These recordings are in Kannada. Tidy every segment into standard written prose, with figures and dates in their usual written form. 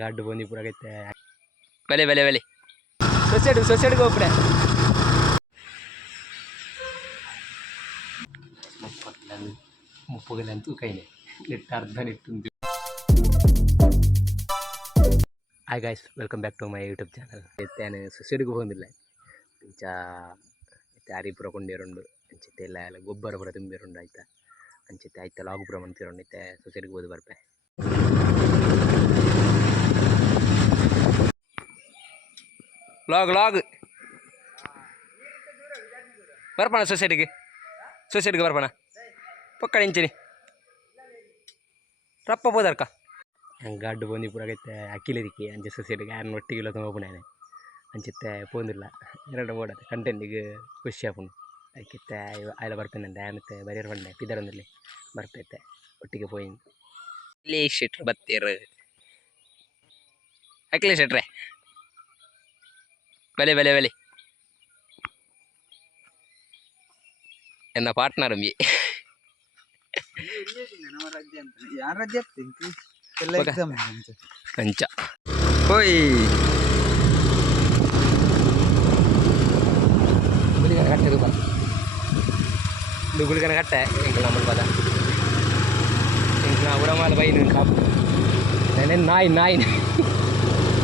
ಗಡ್ಡು ಬಂದು ಪೂರಾಗೈತೆ ಬೆಲೆ ಬೆಲೆ ಬೆಲೆ ಸೊಸೈಡ್ ಗೋಪುರ ಮುಪ್ಪಗಲಂತೂ ಕೈನೆ ನೆಟ್ಟು ಅರ್ಧ ನೆಟ್ಟು. Hi guys, welcome back to my YouTube channel. ನಾನು ಸೊಸೈಡ್ಗೆ ಹೋಗಿಲ್ಲ ಅಂಚ ಆರಿಪುರ ಕೊಂಡಿರೋಂಡು ಅಂಚಿತ್ತೆ ಎಲ್ಲ ಗೊಬ್ಬರ ಪುರ ತುಂಬಿರೋಂಡು ಆಯ್ತಾ ಅಂಚಿತ್ತೆ ಆಯ್ತಾ ಲಾಗ್ ಪುರ ಮಂತಿರೋಂಡು ಐತೆ ಸೊಸೈಡ್ಗೆ ಹೋಗಿ ಬರ್ಪೆ. ಲಾಗ್ ಬರ್ಪಣ ಸೊಸೈಟಿಗೆ ಬರ್ಪಣ ಪಕ್ಕಡ ಇಂಚಿನಿ ರಪ್ಪ ಹೋದರ್ಕ ಗಡ್ಡು ಬಂದು ಪೂರಾಗೈತೆ ಅಕ್ಕಿಲಿರಿಕೆ ಅಂಚೆ ಸೊಸೈಟಿಗೆ ಯಾರನ್ನ ಒಟ್ಟಿಗಿಲ್ಲ ತುಂಬೋಪುಣೇನೆ ಅಂಚಿತ್ತೆ ಪೋಂದಿಲ್ಲ ಎರಡು ಓಡತ್ತೆ ಕಂಟೆಂಟಿಗೆ ಖುಷಿ ಆಪುಂಡು ಅದಕ್ಕಿತ್ತೆ ಆಯ್ಲ ಬರ್ಪೇನಂತೆ ಮತ್ತೆ ಬರೀರ್ ಬಂಡೆ ಪಿದರೊಂದಲ್ಲಿ ಬರ್ಪೈತೆ ಒಟ್ಟಿಗೆ ಪೋಯಿ ಇಲ್ಲಿ ಶೆಟ್ರು ಬತ್ತೀರು ಅಕ್ಕಿಲೆ ಶೆಟ್ರೆ ಬೆಲೆ ಬೆಲೆ ಬೆಲೆ ಎನ್ನ ಪಾರ್ಟ್ನರ್ ಮಿ ಅಂಚ ಹೋಯ್ ಗುಳಿಗನ ಕಟ್ಟೆ ಇದು ಗುಳಿಗನ ಕಟ್ಟೆ ಎಂಕಲ್ ನಮ್ಮಲ್ ಪದ ಎಂಕಲ್ ನಾ uramal ಬೈ ನೀನು ಕಾಪು ನೆನೆ ನಾಯಿ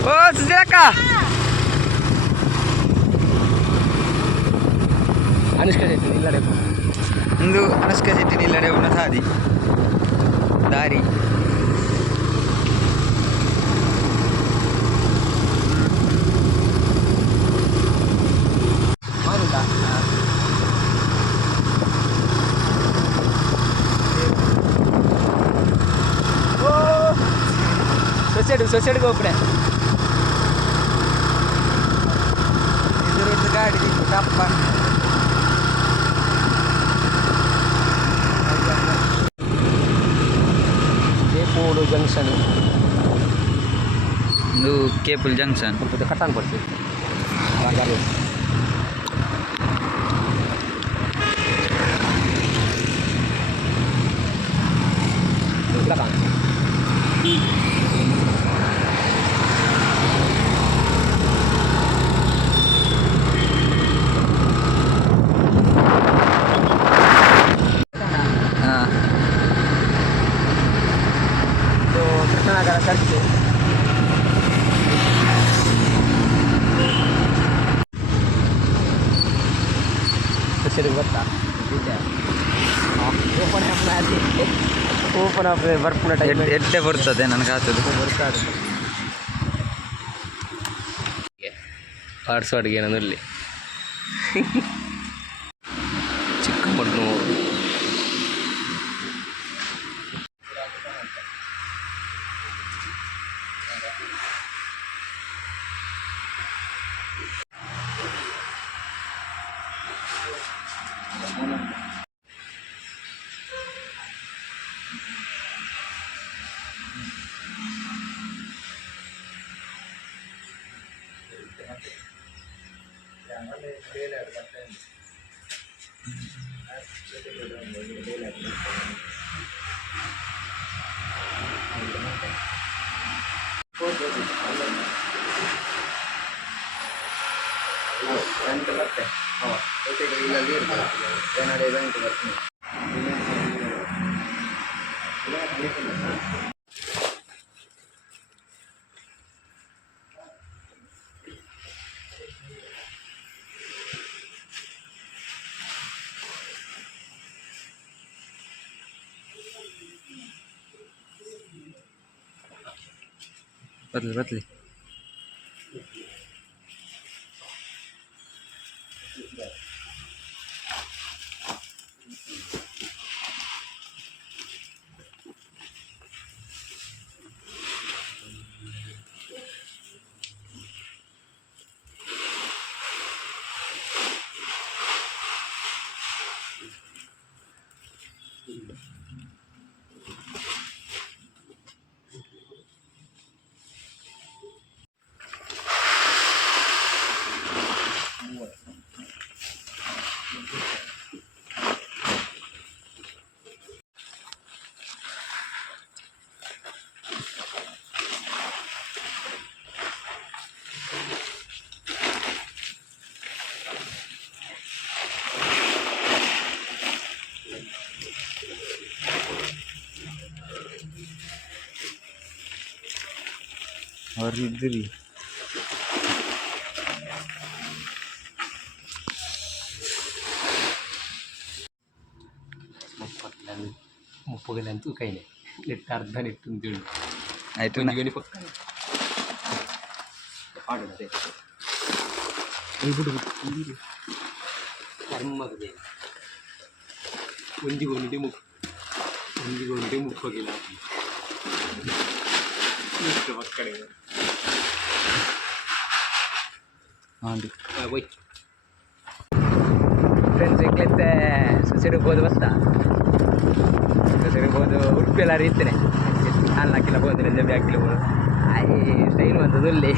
ಓ ಸುಜಾಕ ಅನುಷ್ಕಾ ಶೆಟ್ಟಿ ನಿಲ್ಲಡೆ ಇಂದು ಅನುಷ್ಕಾ ಶೆಟ್ಟಿ ನಿಲ್ಲಡೆ ಉನ್ನ ಸಾದಿ ದಾರಿ ಮಾರುಂಟಾ ಓ ಸೊಸೈಡ್ ಗೋಪುರ ಇದರದ್ದು ಗಾಡಿ ದಪ್ಪ ಕೇಪುಲ್ ಜಂಕ್ಷನ್ ಇದು ಕೇಪುಲ್ ಜಂಕ್ಷನ್ ಕಟ್ಟಾನ್ ಕೊಡ್ತೀವಿ ಕೃಷ್ಣನಗರ ಚರ್ಚ್ ಸೊಸೈಟಿಗೆ ಗೊತ್ತಾ ಓಪನ್ ಆಫ್ ಬರ್ಪುಣ ಟೈಮ್ ಎಡ್ಡೆ ಬರ್ತದೆ ನನಗೆ ಆಗ್ತದೆ ಬರ್ತದೆ ಆಡ್ಸೋಡ್ಗೆ ಏನಲ್ಲಿ ಚಿಕ್ಕಮಗಳೂರು ಬರುತ್ತೆ ಇಲ್ಲಲ್ಲಿ ಇರ್ತದೆ ಏನಾದ್ರು ಬ್ಯಾಂಕ್ ಬರ್ತೀನಿ ಬದಲಿ ಅವ್ರಿದ್ದೀರಿ ಮುಪ್ಪಗಲಂತೂ ಕೈನೆ ನೆಟ್ಟು ಅರ್ಧ ನೆಟ್ಟು ಅಂತೇಳಿ ಆಯ್ತು ಗೊಂಜಿ ಪಕ್ಕ ಆಡೋದೇ ಬಿಡು ಕರ್ಮಗದೆ ಒಂಜಿಗೊಂಡಿ ಮುಪ್ಪಗಿಲ್ಲ ಮಕ್ಕಳಿಗೆ ಹೋಯ್ ಫ್ರೆಂಡ್ಸ್ ಎಂಕ್ಲೆತ್ತೆ ಸುಸಿರ್ಬೋದು ಗೊತ್ತಾ ಸುಸಿರ್ಬೋದು ಉಡುಪಿಯೆಲ್ಲ ರೀತಿನೇ ನಾನು ಹಾಕಿಲ್ಲ ಹೋದ್ರೆ ಜಬ್ಬಿ ಹಾಕಿಲ್ಲ ಬೋದು ಆಯ್ ಸ್ಟೈಲ್ ಬಂದದ್ದು ಇಲ್ಲಿ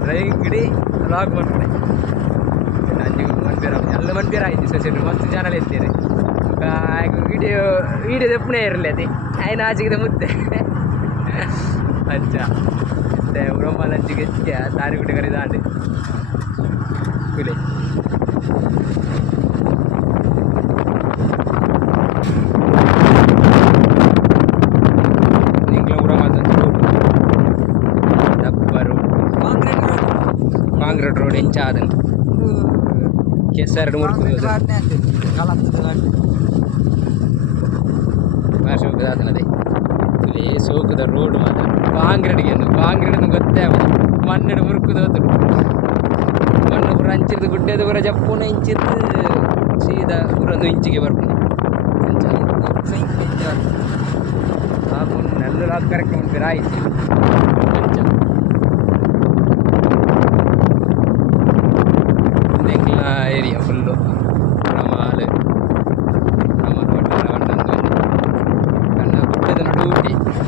ಡ್ರೈವಿಂಗ್ ಗಿಡಿ ಲಾಗ್ ಮಾಡ್ತಾರೆ ಅಂಜಿಗೂ ಮನ್ಪೇರ ಎಲ್ಲ ಮನ್ಪೇರ ಆಯ್ತು ಸೊಸೈಟಿ ಮಸ್ತ್ ಚಾನಲ್ ಎತ್ತೀರಿ ವಿಡಿಯೋ ತೆಪ್ಪನೇ ಇರಲಿ ಅದೇ ಆಯ್ನ ಆಚೆಗಿದೆ ಮುದ್ದೆ ಅಚ್ಚ ಮತ್ತೆ uramal ಅಂಚಿಗೆ ತಾರಿ ಬಿಟ್ಟು ಕರೀದಾಂಡೆ ಕುಲೆ ಕಾಂಕ್ರೀಟ್ ರೋಡ್ ಹೆಂಚಾದ ಕೆಸರು ಮುರ್ಕುದು ಅದೇ ಇಲ್ಲಿ ಸೋಕದ ರೋಡ್ ಮಾತ್ರ ಕಾಂಕ್ರೀಟ್ ಗೊತ್ತೇ ಆಗೋದು ಮಣ್ಣು ಮುರುಕುದು ಹೋದ್ರು ಮಣ್ಣು ಪುರ ಹಂಚಿದ್ದು ಗುಡ್ಡೆದು ಪುರ ಜಪ್ಪುನ ಇಂಚಿದ್ದು ಸೀದಾ ಪುರೊಂದು ಇಂಚಿಗೆ ಬರ್ಕೊಂಡು ನೆಲ್ಲು ಲಾಕ್ ಕರೆಕ್ಟ್ ಮಾಡ್ತೀರ ಆಯ್ತು ಏರಿಯಾ ಫುಲ್ಲು uramal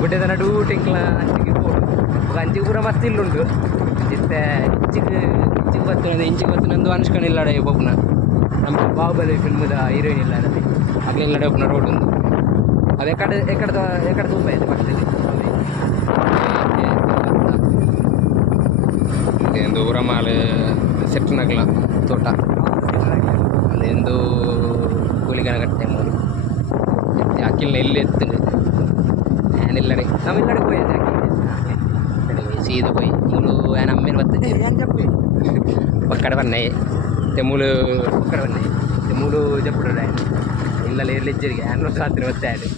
ಗುಡ್ಡೆದ ನಡುಟೆ ಇಂಕ್ಲ ಅಂಚಿಗೆ ಪೋಡು ಅಂಚಿಗೆ ಪೂರ ಮಸ್ತ್ ಇಲ್ಲುಂಟು ಇತ್ತೆ ಇಂಚಿಗೆ ಬತ್ತನಂದು ಅನ್ಸ್ಕೊಂಡಿಲ್ಲಡೆ ಒಬ್ಬನ ನಮ್ಮ ಬಾಹುಬಲಿ ಫಿಲ್ಮದ ಹೀರೋಯಿನ್ ಇಲ್ಲ ಅದೇ ಆಗ್ಲಿಲ್ಲಡೆ ಒಬ್ಬನ ರೋಡ್ ಒಂದು ಅದು ಎಕಡೆ ತುಂಬ ಇದೆ ಪಕ್ಕದಲ್ಲಿ ಒಂದು uramal ಸೆಟ್ನಗ್ಲ ತೋಟ ಅಲ್ಲಿಂದು ಕೂಲಿಗನ ಕಟ್ಟೆ ಮೂರು ಅಕ್ಕಿಲ್ನ ಎಲ್ಲಿ ಎತ್ತದೆ ഞാനില്ലടെ നമ്മളില്ലടെ പോയത് സീത പോയി മൂള് ഞാൻ അമ്മേനെ പത്ത് ഒക്കടെ പറഞ്ഞേ തെമ്മൂള് ഒക്കടെ പറഞ്ഞേ തെമ്മൂള് ജപ്പിടേ ഇല്ലല്ലേ ಲೆಜ್ಜರಿಗೆ ನಾನು ರಾತ್ರಿ ಒತ್ತಾಡು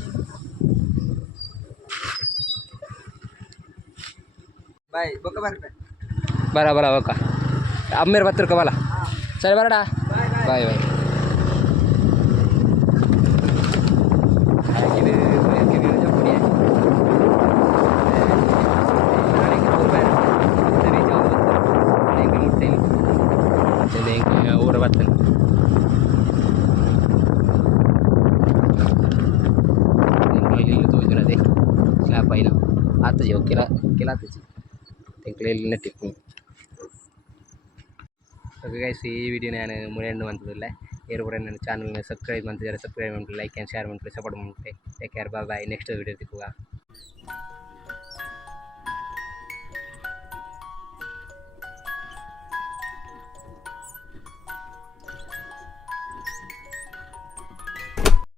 ಬಾಯ್ ಬೊಕ್ಕ ಬರ್ಬೇ ಬರ ಬೊಕ್ಕ ಅಮ್ಮೇರ ಪತ್ರಕ ಬಲ ಸರಿ ಬರಡಾ ಬಾಯ್ ಬಾಯ್ ಊರ ಬರ್ತೇನೆ ಇಲ್ಲಿ ತೋಜನದೆ ಸ್ಲ್ಯಾಪ್ అయినా ಆತಜಿ ಕೆಲಾತಜಿ ತೆಂಕ್ಲೆಯಲ್ಲಿ ನೆಟ್ಟಿಪ್ಪು ಓಕೆ ಗೈಸ್ ಈ ವಿಡಿಯೋ ನಾನು ಮುರಿಯಂಡು ಮಂತದಿಲ್ಲ ಏರು ಕೂಡ ನನ್ನ ಚಾನಲ್ನ ಸಬ್ಸ್ಕ್ರೈಬ್ ಮಾಡ್ತಿದ್ದಾರೆ ಸಬ್ಸ್ಕ್ರೈಬ್ ಮಾಡಿ ಲೈಕ್ ಆ್ಯಂಡ್ ಶೇರ್ ಮಾಡಿ ಸಪೋರ್ಟ್ ಮಾಡಿ take care bye next video ಸಿಕ್ಕುವ